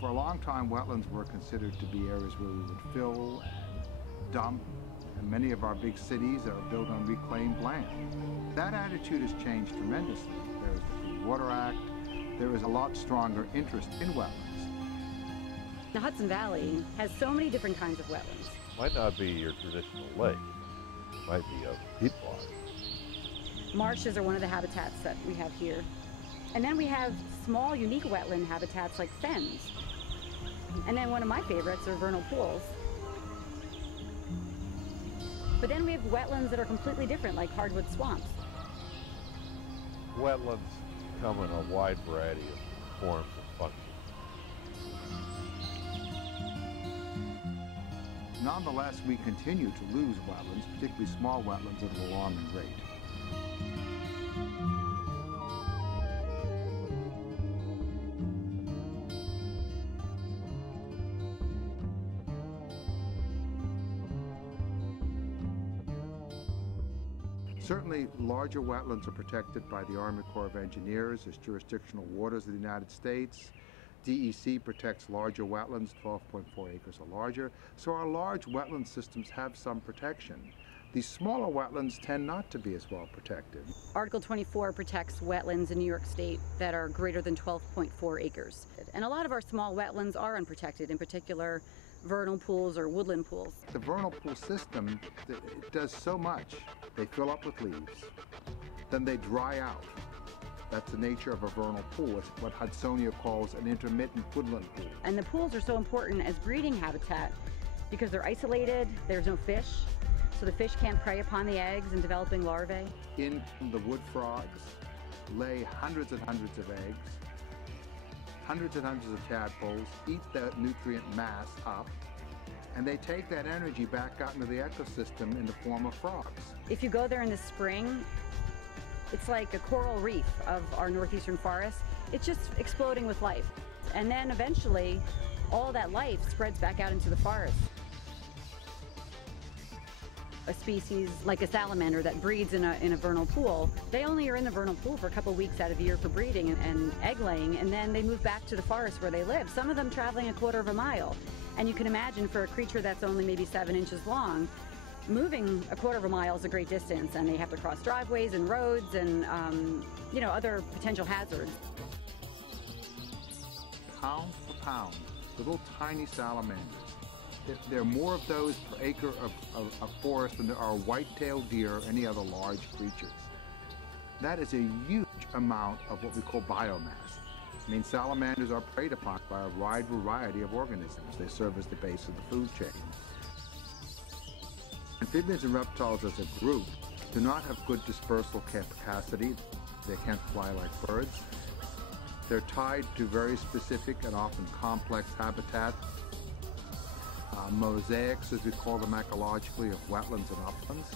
For a long time, wetlands were considered to be areas where we would fill and dump, and many of our big cities are built on reclaimed land. That attitude has changed tremendously. There's the Clean Water Act. There is a lot stronger interest in wetlands. The Hudson Valley has so many different kinds of wetlands. Might not be your traditional lake. It might be a peat bog. Marshes are one of the habitats that we have here. And then we have small, unique wetland habitats like fens. And then one of my favorites are vernal pools. But then we have wetlands that are completely different, like hardwood swamps. Wetlands come in a wide variety of forms and functions. Nonetheless, we continue to lose wetlands, particularly small wetlands, at an alarming rate. Certainly, larger wetlands are protected by the Army Corps of Engineers as jurisdictional waters of the United States. DEC protects larger wetlands, 12.4 acres or larger. So our large wetland systems have some protection. These smaller wetlands tend not to be as well protected. Article 24 protects wetlands in New York State that are greater than 12.4 acres. And a lot of our small wetlands are unprotected, in particular vernal pools or woodland pools. The vernal pool system, it does so much. They fill up with leaves, then they dry out. That's the nature of a vernal pool. It's what Hudsonia calls an intermittent woodland pool. And the pools are so important as breeding habitat because they're isolated, there's no fish, so the fish can't prey upon the eggs and developing larvae. In the wood frogs lay hundreds and hundreds of eggs. Hundreds and hundreds of tadpoles eat that nutrient mass up, and they take that energy back out into the ecosystem in the form of frogs. If you go there in the spring, it's like a coral reef of our northeastern forest. It's just exploding with life. And then eventually, all that life spreads back out into the forest. A species like a salamander that breeds in a vernal pool, they only are in the vernal pool for a couple weeks out of the year for breeding and egg laying, and then they move back to the forest where they live, some of them traveling a quarter of a mile. And you can imagine for a creature that's only maybe 7 inches long, moving a quarter of a mile is a great distance, and they have to cross driveways and roads and other potential hazards. Pound for pound, little tiny salamanders. There are more of those per acre of forest than there are white-tailed deer or any other large creatures. That is a huge amount of what we call biomass. I mean, salamanders are preyed upon by a wide variety of organisms. They serve as the base of the food chain. Amphibians and reptiles as a group do not have good dispersal capacity. They can't fly like birds. They're tied to very specific and often complex habitats. Mosaics, as we call them ecologically, of wetlands and uplands.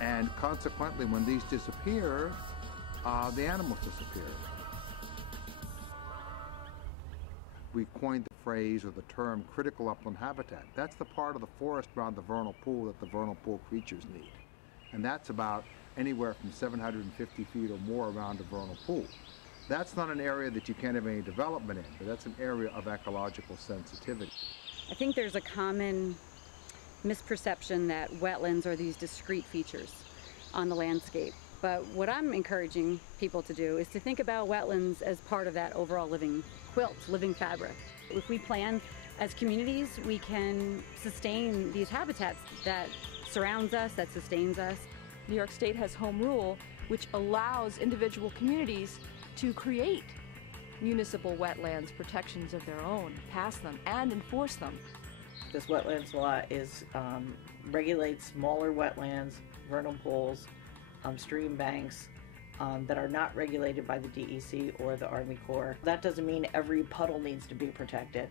And consequently, when these disappear, the animals disappear. We coined the phrase or the term critical upland habitat. That's the part of the forest around the vernal pool that the vernal pool creatures need. And that's about anywhere from 750 feet or more around a vernal pool. That's not an area that you can't have any development in, but that's an area of ecological sensitivity. I think there's a common misperception that wetlands are these discrete features on the landscape. But what I'm encouraging people to do is to think about wetlands as part of that overall living quilt, living fabric. If we plan as communities, we can sustain these habitats that surrounds us, that sustains us. New York State has home rule, which allows individual communities to create municipal wetlands protections of their own, pass them, and enforce them. This wetlands law regulates smaller wetlands, vernal pools, stream banks that are not regulated by the DEC or the Army Corps. That doesn't mean every puddle needs to be protected.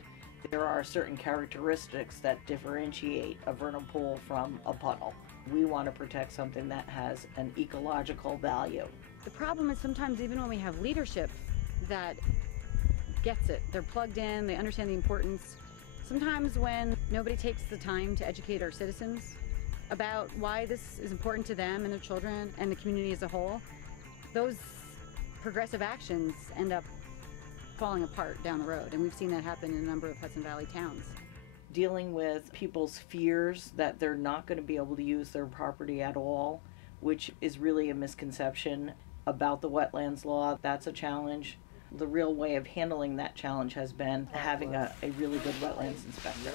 There are certain characteristics that differentiate a vernal pool from a puddle. We want to protect something that has an ecological value. The problem is sometimes even when we have leadership that gets it, they're plugged in, they understand the importance. Sometimes when nobody takes the time to educate our citizens about why this is important to them and their children and the community as a whole, those progressive actions end up falling apart down the road. And we've seen that happen in a number of Hudson Valley towns. Dealing with people's fears that they're not going to be able to use their property at all, which is really a misconception about the wetlands law, that's a challenge. The real way of handling that challenge has been having a really good wetlands inspector.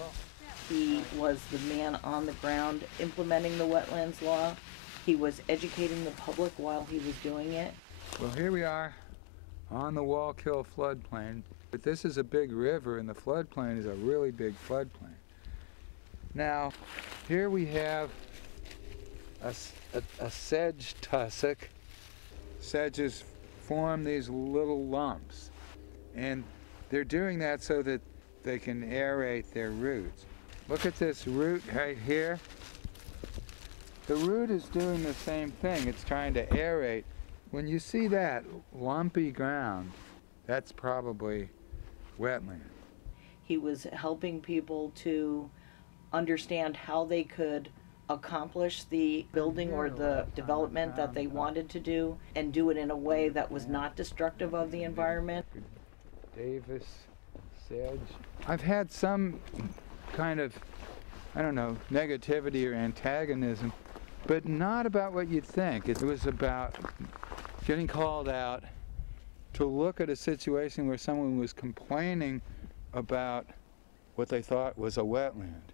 He was the man on the ground implementing the wetlands law. He was educating the public while he was doing it. Well, here we are on the Wallkill floodplain. But this is a big river, and the floodplain is a really big floodplain. Now, here we have a sedge tussock. Sedges form these little lumps, and they're doing that so that they can aerate their roots. Look at this root right here. The root is doing the same thing. It's trying to aerate. When you see that lumpy ground, that's probably wetland. He was helping people to understand how they could accomplish the building or the development that they wanted to do and do it in a way that was not destructive of the environment. Davis, sedge. I've had some kind of, I don't know, negativity or antagonism, but not about what you'd think. It was about getting called out to look at a situation where someone was complaining about what they thought was a wetland.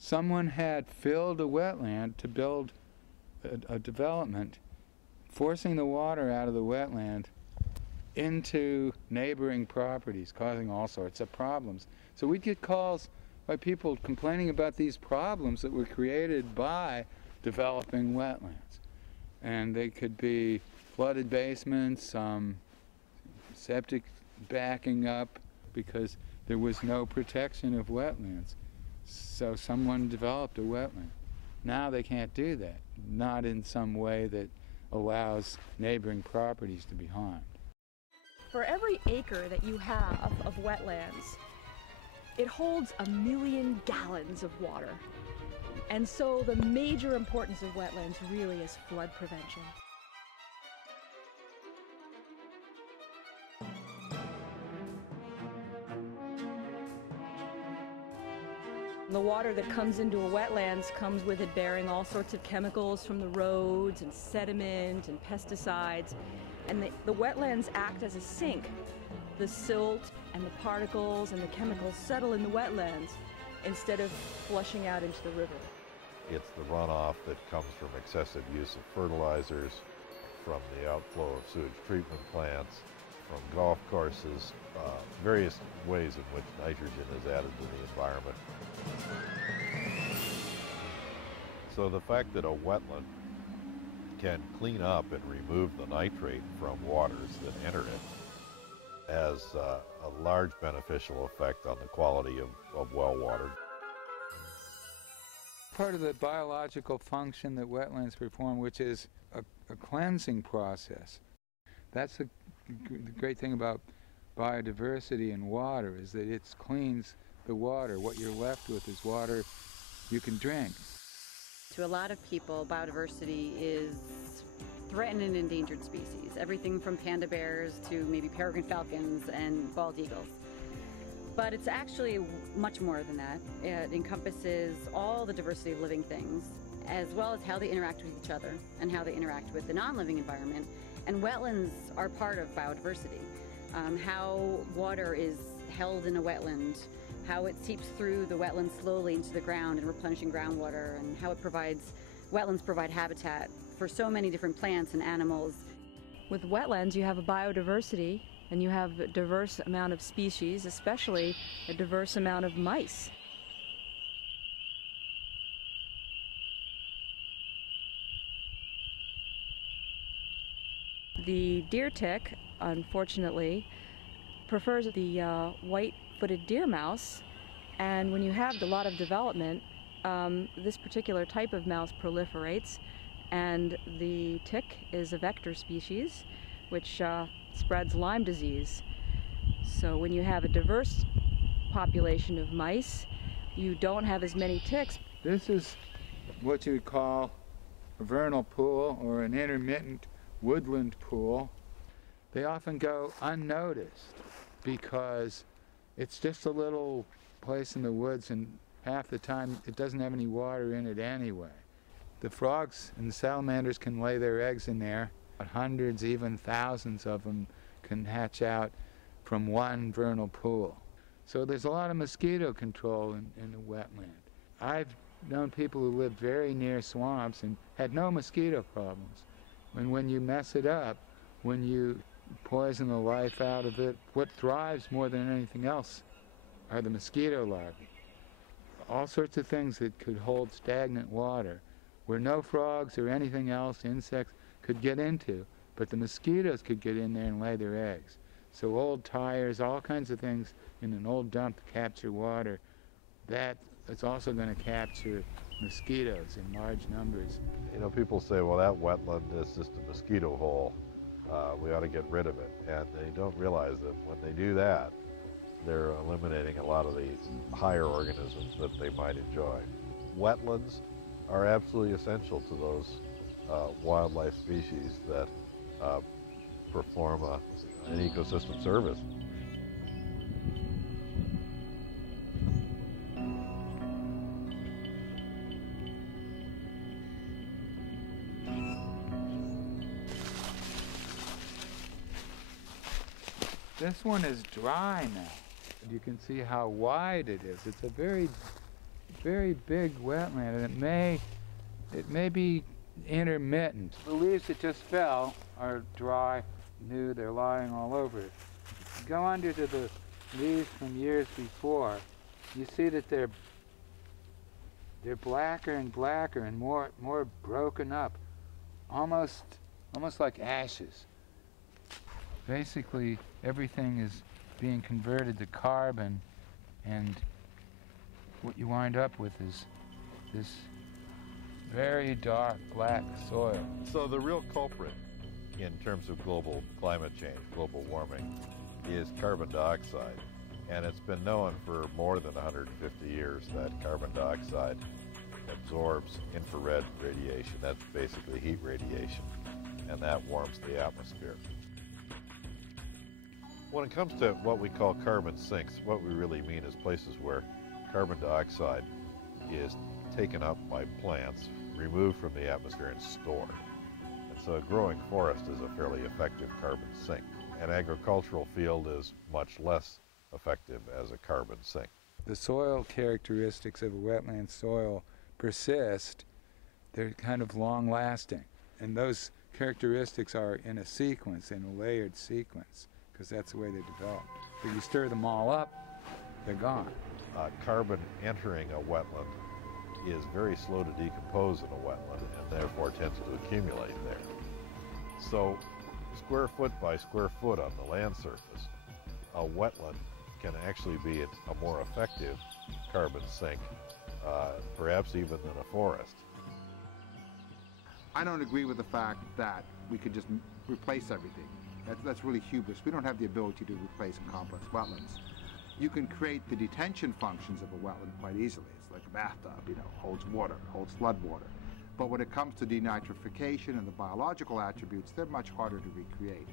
Someone had filled a wetland to build a development, forcing the water out of the wetland into neighboring properties, causing all sorts of problems. So we'd get calls by people complaining about these problems that were created by developing wetlands. And they could be flooded basements, septic backing up because there was no protection of wetlands. So someone developed a wetland. Now they can't do that, not in some way that allows neighboring properties to be harmed. For every acre that you have of wetlands, it holds 1 million gallons of water. And so the major importance of wetlands really is flood prevention. The water that comes into a wetlands comes with it bearing all sorts of chemicals from the roads and sediment and pesticides. And the wetlands act as a sink. The silt and the particles and the chemicals settle in the wetlands instead of flushing out into the river. It's the runoff that comes from excessive use of fertilizers, from the outflow of sewage treatment plants, from golf courses, various ways in which nitrogen is added to the environment. So the fact that a wetland can clean up and remove the nitrate from waters that enter it has a large beneficial effect on the quality of well water. Part of the biological function that wetlands perform, which is a cleansing process. That's the great thing about biodiversity in water, is that it cleans the water. What you're left with is water you can drink. To a lot of people, biodiversity is threatened and endangered species. Everything from panda bears to maybe peregrine falcons and bald eagles. But it's actually much more than that. It encompasses all the diversity of living things, as well as how they interact with each other and how they interact with the non-living environment. And wetlands are part of biodiversity. How water is held in a wetland, how it seeps through the wetland slowly into the ground and replenishing groundwater, and how wetlands provide habitat for so many different plants and animals. With wetlands, you have a biodiversity, and you have a diverse amount of species, especially a diverse amount of mice. The deer tick, unfortunately, prefers the white-footed deer mouse, and when you have a lot of development, this particular type of mouse proliferates, and the tick is a vector species which spreads Lyme disease. So when you have a diverse population of mice, you don't have as many ticks. This is what you would call a vernal pool or an intermittent woodland pool. They often go unnoticed because it's just a little place in the woods, and half the time it doesn't have any water in it anyway. The frogs and the salamanders can lay their eggs in there. Hundreds, even thousands of them can hatch out from one vernal pool. So there's a lot of mosquito control in the wetland. I've known people who lived very near swamps and had no mosquito problems. When you mess it up, when you poison the life out of it, what thrives more than anything else are the mosquito larvae. All sorts of things that could hold stagnant water, where no frogs or anything else, insects, could get into, but the mosquitoes could get in there and lay their eggs. So old tires, all kinds of things in an old dump to capture water, it's also going to capture mosquitoes in large numbers. You know, people say, well, that wetland is just a mosquito hole. We ought to get rid of it. And they don't realize that when they do that, they're eliminating a lot of the higher organisms that they might enjoy. Wetlands are absolutely essential to those wildlife species that perform an ecosystem service. This one is dry now. You can see how wide it is. It's a very, very big wetland, and it may be intermittent. The leaves that just fell are dry, new, they're lying all over it. Go under to the leaves from years before, you see that they're blacker and blacker and more broken up, almost like ashes. Basically, everything is being converted to carbon, and what you wind up with is this very dark black soil. So the real culprit in terms of global climate change, global warming, is carbon dioxide. And it's been known for more than 150 years that carbon dioxide absorbs infrared radiation. That's basically heat radiation, and that warms the atmosphere. When it comes to what we call carbon sinks, what we really mean is places where carbon dioxide is taken up by plants, removed from the atmosphere, and stored. And so a growing forest is a fairly effective carbon sink. An agricultural field is much less effective as a carbon sink. The soil characteristics of a wetland soil persist. They're kind of long-lasting. And those characteristics are in a sequence, in a layered sequence, because that's the way they develop. If you stir them all up, they're gone. Carbon entering a wetland is very slow to decompose in a wetland, and therefore tends to accumulate there. So square foot by square foot on the land surface, a wetland can actually be a more effective carbon sink, perhaps even than a forest. I don't agree with the fact that we could just replace everything. That's really hubris. We don't have the ability to replace complex wetlands. You can create the detention functions of a wetland quite easily. It's like a bathtub, holds water, holds flood water. But when it comes to denitrification and the biological attributes, they're much harder to recreate.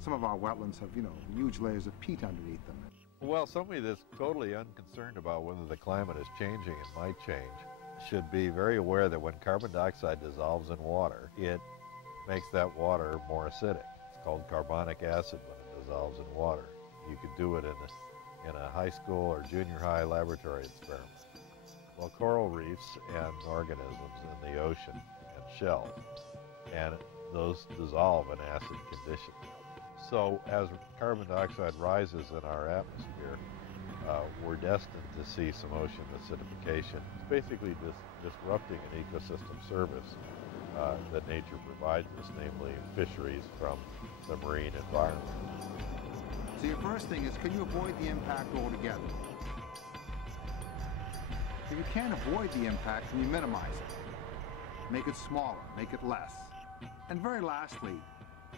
Some of our wetlands have, huge layers of peat underneath them. Well, somebody that's totally unconcerned about whether the climate is changing and might change should be very aware that when carbon dioxide dissolves in water, it makes that water more acidic. It's called carbonic acid when it dissolves in water. You could do it in a high school or junior high laboratory experiment. Well, coral reefs and organisms in the ocean and shells, and those dissolve in acid conditions. So as carbon dioxide rises in our atmosphere, we're destined to see some ocean acidification. It's basically disrupting an ecosystem service that nature provides us, namely fisheries from the marine environment. So your first thing is, can you avoid the impact altogether? If you can't avoid the impact, then you minimize it. Make it smaller, make it less. And very lastly,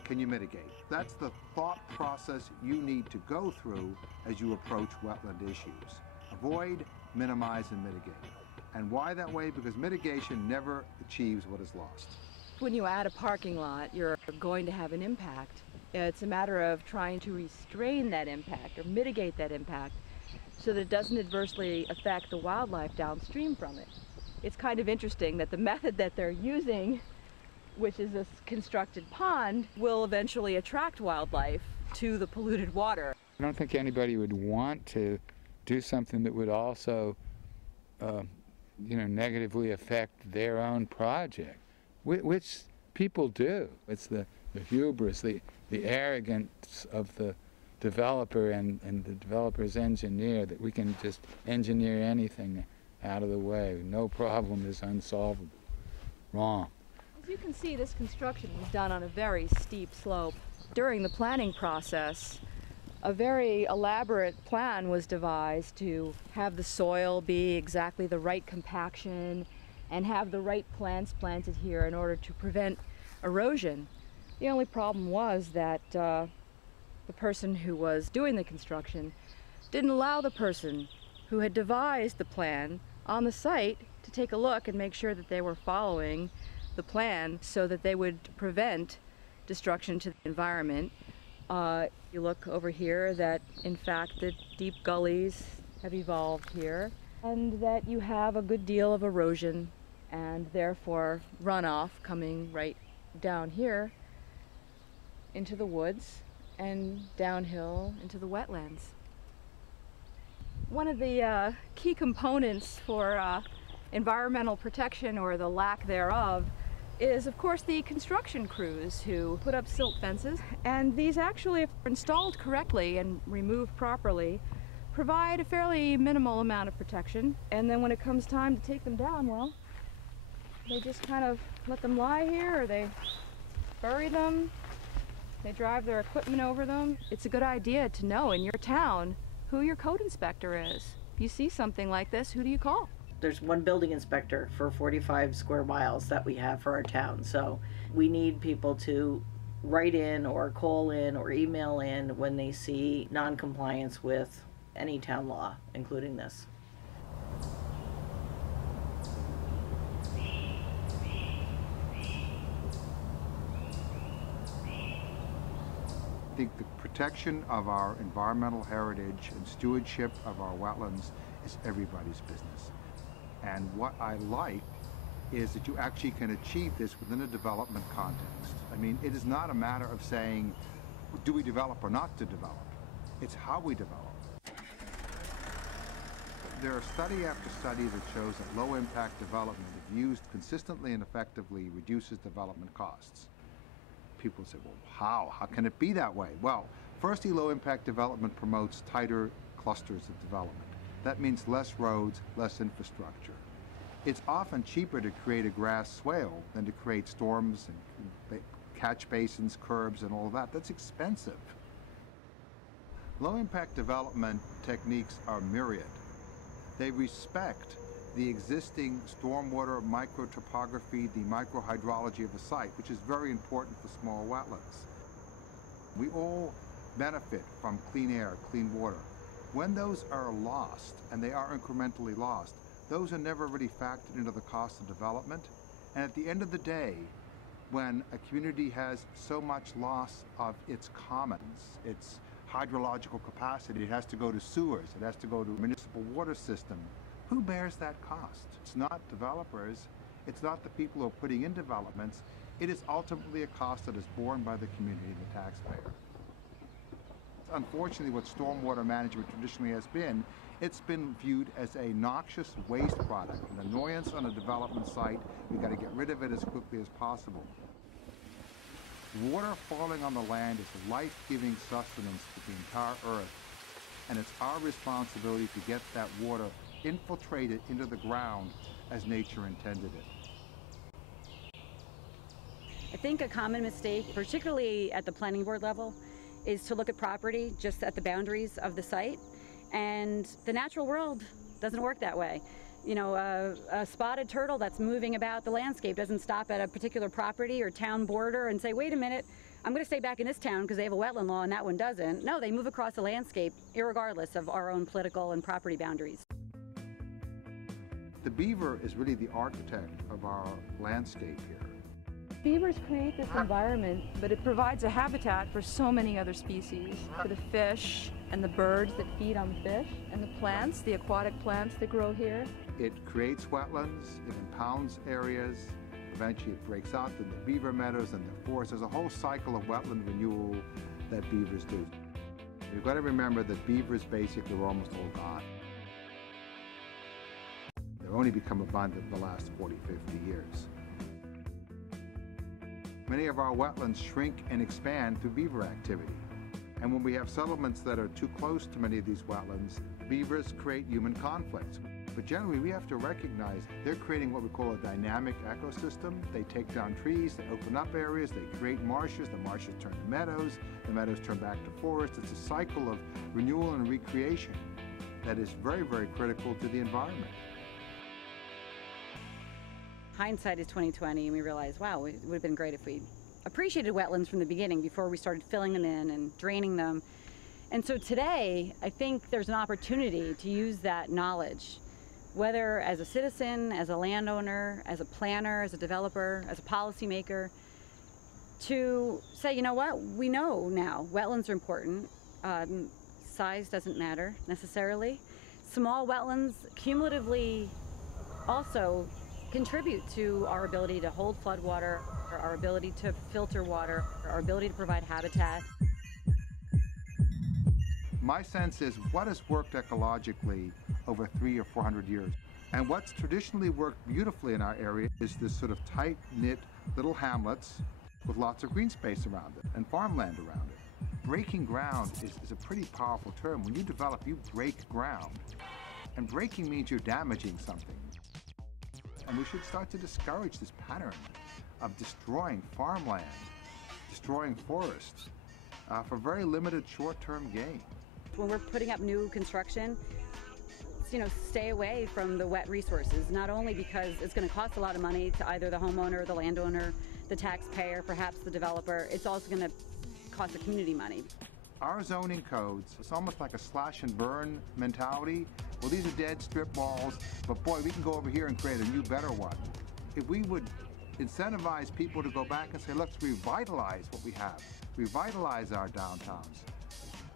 can you mitigate? That's the thought process you need to go through as you approach wetland issues. Avoid, minimize, and mitigate. And why that way? Because mitigation never achieves what is lost. When you add a parking lot, you're going to have an impact. It's a matter of trying to restrain that impact or mitigate that impact so that it doesn't adversely affect the wildlife downstream from it. It's kind of interesting that the method that they're using, which is this constructed pond, will eventually attract wildlife to the polluted water. I don't think anybody would want to do something that would also, negatively affect their own project, which people do. It's the hubris, the arrogance of the developer and the developer's engineer that we can just engineer anything out of the way. No problem is unsolvable. Wrong. As you can see, this construction was done on a very steep slope. During the planning process, a very elaborate plan was devised to have the soil be exactly the right compaction and have the right plants planted here in order to prevent erosion. The only problem was that the person who was doing the construction didn't allow the person who had devised the plan on the site to take a look and make sure that they were following the plan so that they would prevent destruction to the environment. You look over here that in fact the deep gullies have evolved here and that you have a good deal of erosion and therefore runoff coming right down here into the woods and downhill into the wetlands. One of the key components for environmental protection, or the lack thereof, is of course the construction crews who put up silt fences, and these actually, if installed correctly and removed properly, provide a fairly minimal amount of protection. And then when it comes time to take them down, well, they just kind of let them lie here, or they bury them, they drive their equipment over them. It's a good idea to know in your town who your code inspector is. If you see something like this, who do you call? There's one building inspector for 45 square miles that we have for our town. So we need people to write in or call in or email in when they see non-compliance with any town law, including this. I think the protection of our environmental heritage and stewardship of our wetlands is everybody's business. And what I like is that you actually can achieve this within a development context. I mean, it is not a matter of saying, do we develop or not to develop? It's how we develop. There are study after study that shows that low-impact development, if used consistently and effectively, reduces development costs. People say, well, how? How can it be that way? Well, firstly, low-impact development promotes tighter clusters of development. That means less roads, less infrastructure. It's often cheaper to create a grass swale than to create storms and catch basins, curbs, and all of that. That's expensive. Low-impact development techniques are myriad. They respect the existing stormwater microtopography, the microhydrology of the site, which is very important for small wetlands. We all benefit from clean air, clean water. When those are lost, and they are incrementally lost, those are never really factored into the cost of development. And at the end of the day, when a community has so much loss of its commons, its hydrological capacity, it has to go to sewers, it has to go to a municipal water system, who bears that cost? It's not developers, it's not the people who are putting in developments, it is ultimately a cost that is borne by the community, the taxpayer. Unfortunately, what stormwater management traditionally has been, it's been viewed as a noxious waste product, an annoyance on a development site. We've got to get rid of it as quickly as possible. Water falling on the land is life-giving sustenance to the entire earth, and it's our responsibility to get that water infiltrated into the ground as nature intended it. think a common mistake, particularly at the planning board level, is to look at property just at the boundaries of the site. And the natural world doesn't work that way. You know, a spotted turtle that's moving about the landscape doesn't stop at a particular property or town border and say, wait a minute, I'm going to stay back in this town because they have a wetland law and that one doesn't. No, they move across the landscape irregardless of our own political and property boundaries. The beaver is really the architect of our landscape here. Beavers create this environment, but it provides a habitat for so many other species, for the fish and the birds that feed on the fish, and the plants, the aquatic plants that grow here. It creates wetlands, it impounds areas, eventually it breaks out in the beaver meadows and the forests. There's a whole cycle of wetland renewal that beavers do. You've got to remember that beavers basically were almost all gone. They've only become abundant in the last 40, 50 years. Many of our wetlands shrink and expand through beaver activity. And when we have settlements that are too close to many of these wetlands, beavers create human conflicts. But generally, we have to recognize they're creating what we call a dynamic ecosystem. They take down trees, they open up areas, they create marshes, the marshes turn to meadows, the meadows turn back to forests. It's a cycle of renewal and recreation that is very, very critical to the environment. Hindsight is 20/20, and we realized, wow, it would have been great if we appreciated wetlands from the beginning before we started filling them in and draining them. And so today, I think there's an opportunity to use that knowledge, whether as a citizen, as a landowner, as a planner, as a developer, as a policymaker, to say, you know what, we know now wetlands are important. Size doesn't matter necessarily. Small wetlands cumulatively also contribute to our ability to hold floodwater, our ability to filter water, our ability to provide habitat. My sense is what has worked ecologically over 300 or 400 years, and what's traditionally worked beautifully in our area is this sort of tight-knit little hamlets with lots of green space around it and farmland around it. Breaking ground is a pretty powerful term. When you develop, you break ground. And breaking means you're damaging something. And we should start to discourage this pattern of destroying farmland, destroying forests for very limited short-term gain. When we're putting up new construction, stay away from the wet resources, not only because it's going to cost a lot of money to either the homeowner, the landowner, the taxpayer, perhaps the developer. It's also going to cost the community money. Our zoning codes, it's almost like a slash and burn mentality. Well, these are dead strip malls, but boy, we can go over here and create a new, better one. If we would incentivize people to go back and say, let's revitalize what we have, revitalize our downtowns,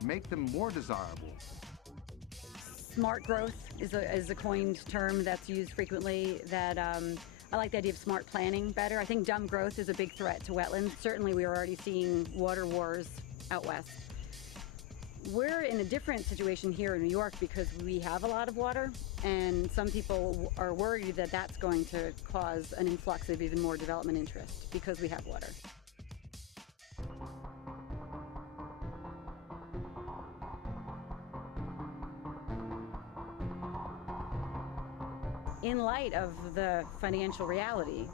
make them more desirable. Smart growth is a coined term that's used frequently. That I like the idea of smart planning better. I think dumb growth is a big threat to wetlands. Certainly we are already seeing water wars out west. We're in a different situation here in New York because we have a lot of water, and some people are worried that that's going to cause an influx of even more development interest because we have water. In light of the financial reality,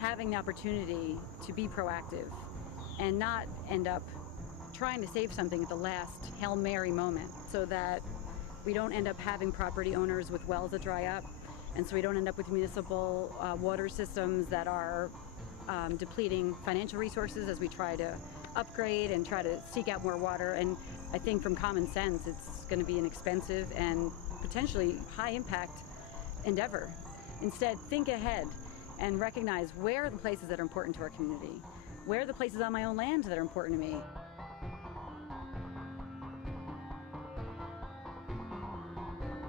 having the opportunity to be proactive and not end up trying to save something at the last Hail Mary moment, so that we don't end up having property owners with wells that dry up, and so we don't end up with municipal water systems that are depleting financial resources as we try to upgrade and try to seek out more water. And I think from common sense, it's going to be an expensive and potentially high impact endeavor. Instead, think ahead and recognize where are the places that are important to our community, where are the places on my own land that are important to me.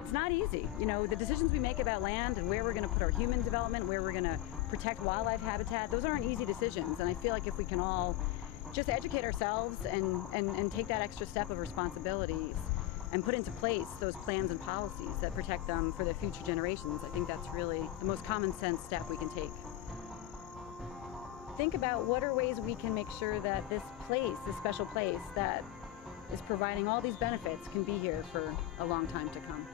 It's not easy. The decisions we make about land and where we're going to put our human development, where we're going to protect wildlife habitat, those aren't easy decisions. And I feel like if we can all just educate ourselves and take that extra step of responsibilities and put into place those plans and policies that protect them for the future generations, I think that's really the most common sense step we can take. Think about what are ways we can make sure that this place, this special place that is providing all these benefits, can be here for a long time to come.